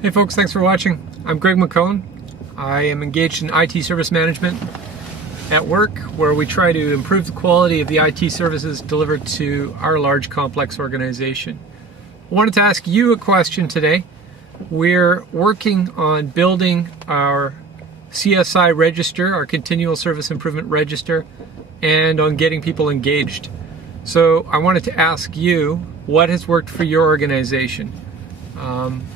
Hey folks, thanks for watching. I'm Greg McKone. I am engaged in IT service management at work, where we try to improve the quality of the IT services delivered to our large complex organization. I wanted to ask you a question today. We're working on building our CSI register, our Continual Service Improvement Register, and on getting people engaged. So I wanted to ask you, what has worked for your organization?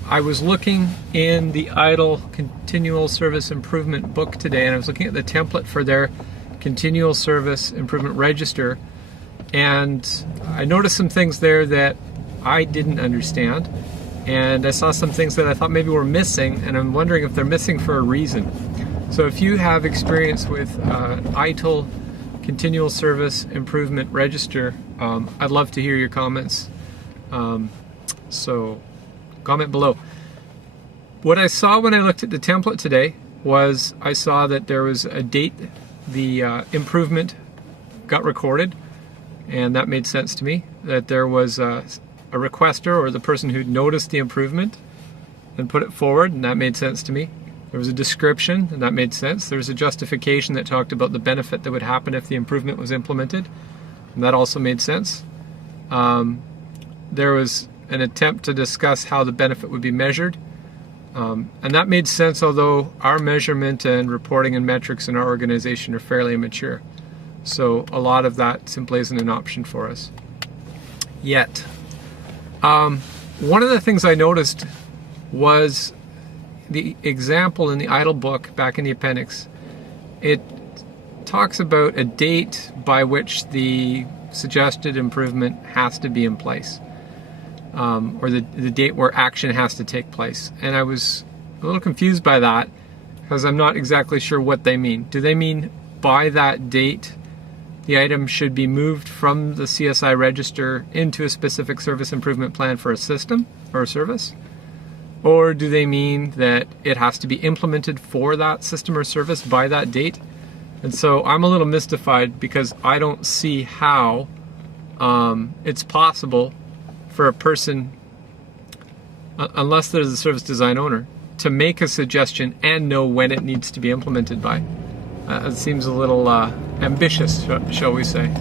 I was looking in the ITIL Continual Service Improvement book today, and I was looking at the template for their Continual Service Improvement Register, and I noticed some things there that I didn't understand, and I saw some things that I thought maybe were missing, and I'm wondering if they're missing for a reason. So if you have experience with ITIL Continual Service Improvement Register, I'd love to hear your comments. So comment below. What I saw when I looked at the template today was I saw that there was a date the improvement got recorded, and that made sense to me. That there was a requester, or the person who'd noticed the improvement and put it forward, and that made sense to me. There was a description, and that made sense. There was a justification that talked about the benefit that would happen if the improvement was implemented, and that also made sense. There was an attempt to discuss how the benefit would be measured, and that made sense, although our measurement and reporting and metrics in our organization are fairly immature. So a lot of that simply isn't an option for us yet. One of the things I noticed was the example in the ITIL book back in the appendix. It talks about a date by which the suggested improvement has to be in place. Or the date where action has to take place. And I was a little confused by that, because I'm not exactly sure what they mean. Do they mean by that date the item should be moved from the CSI register into a specific service improvement plan for a system or a service? Or do they mean that it has to be implemented for that system or service by that date? And so I'm a little mystified, because I don't see how it's possible for a person, unless there's a service design owner, to make a suggestion and know when it needs to be implemented by. It seems a little ambitious, shall we say.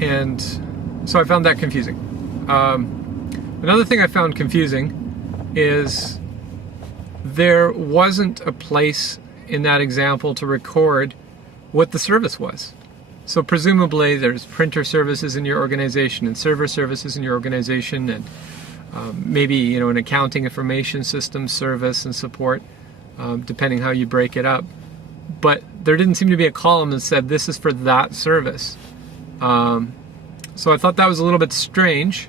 And so I found that confusing. Another thing I found confusing is there wasn't a place in that example to record what the service was. So presumably there's printer services in your organization and server services in your organization, and maybe an accounting information system service and support, depending how you break it up. But there didn't seem to be a column that said this is for that service. So I thought that was a little bit strange,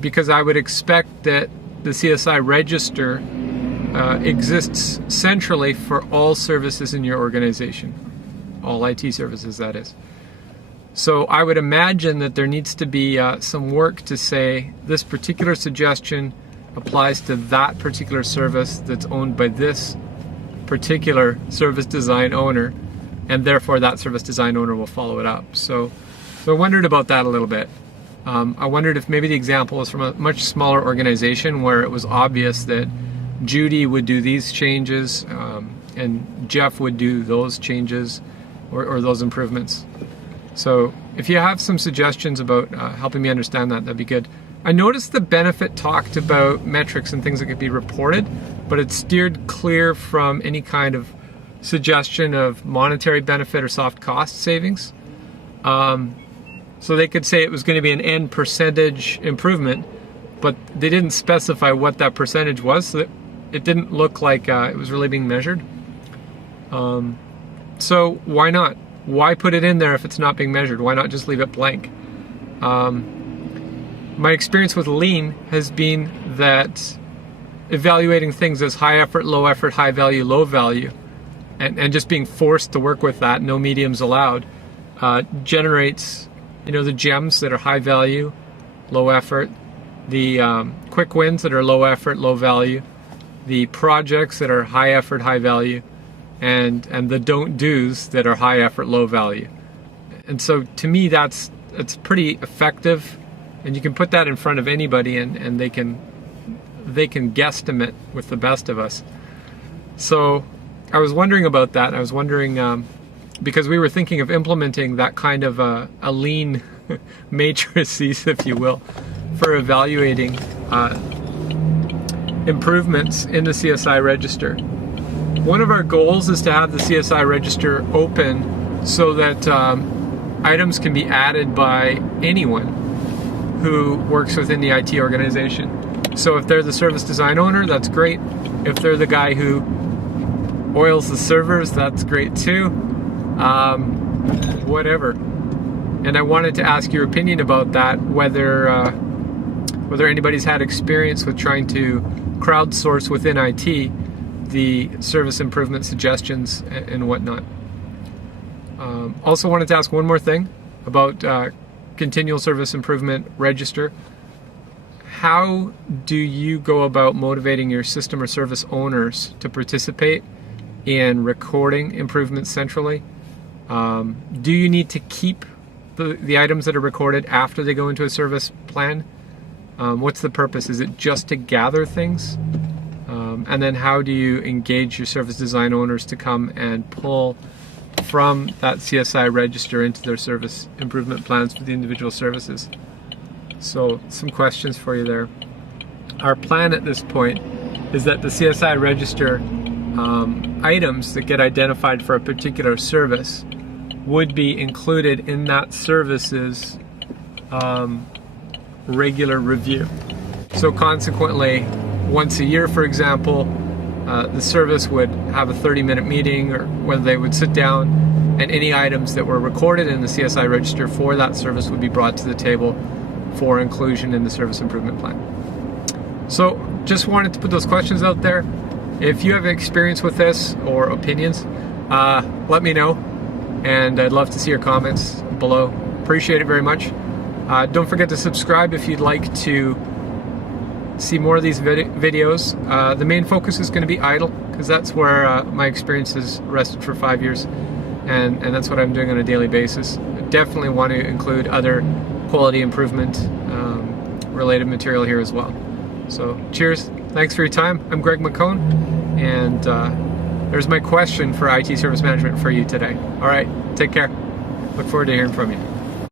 because I would expect that the CSI register exists centrally for all services in your organization, all IT services, that is. So I would imagine that there needs to be some work to say this particular suggestion applies to that particular service that's owned by this particular service design owner, and therefore that service design owner will follow it up. So I wondered about that a little bit. I wondered if maybe the example was from a much smaller organization where it was obvious that Judy would do these changes and Jeff would do those changes or those improvements. So if you have some suggestions about helping me understand that, that'd be good. I noticed the benefit talked about metrics and things that could be reported, but it steered clear from any kind of suggestion of monetary benefit or soft cost savings. So they could say it was going to be an N percentage improvement, but they didn't specify what that percentage was, so that it didn't look like it was really being measured. So why not? Why put it in there if it's not being measured? Why not just leave it blank? My experience with Lean has been that evaluating things as high effort, low effort, high value, low value, and just being forced to work with that, no mediums allowed, generates the gems that are high value, low effort, the quick wins that are low effort, low value, the projects that are high effort, high value, and the don't do's that are high effort, low value. And so to me, it's pretty effective And you can put that in front of anybody, and they can guesstimate with the best of us. So I was wondering about that. I was wondering, because we were thinking of implementing that kind of a lean matrices, if you will, for evaluating improvements in the CSI register. One of our goals is to have the CSI register open so that items can be added by anyone who works within the IT organization. So if they're the service design owner, that's great. If they're the guy who oils the servers, that's great too. Whatever. And I wanted to ask your opinion about that, whether anybody's had experience with trying to crowdsource within IT the service improvement suggestions and whatnot. Also wanted to ask one more thing about continual service improvement register. How do you go about motivating your system or service owners to participate in recording improvements centrally? Do you need to keep the items that are recorded after they go into a service plan? What's the purpose? Is it just to gather things? And then how do you engage your service design owners to come and pull from that CSI register into their service improvement plans for the individual services? So some questions for you there. Our plan at this point is that the CSI register items that get identified for a particular service would be included in that service's regular review. So consequently, once a year, for example, the service would have a 30-minute meeting, or whether they would sit down, and any items that were recorded in the CSI register for that service would be brought to the table for inclusion in the service improvement plan. So just wanted to put those questions out there. If you have experience with this or opinions, let me know, and I'd love to see your comments below. Appreciate it very much. Don't forget to subscribe if you'd like to see more of these videos. The main focus is going to be ITIL, because that's where my experience has rested for 5 years, and that's what I'm doing on a daily basis. I definitely want to include other quality improvement related material here as well. So cheers, thanks for your time. I'm Greg McKone, and there's my question for IT service management for you today. All right, take care. Look forward to hearing from you.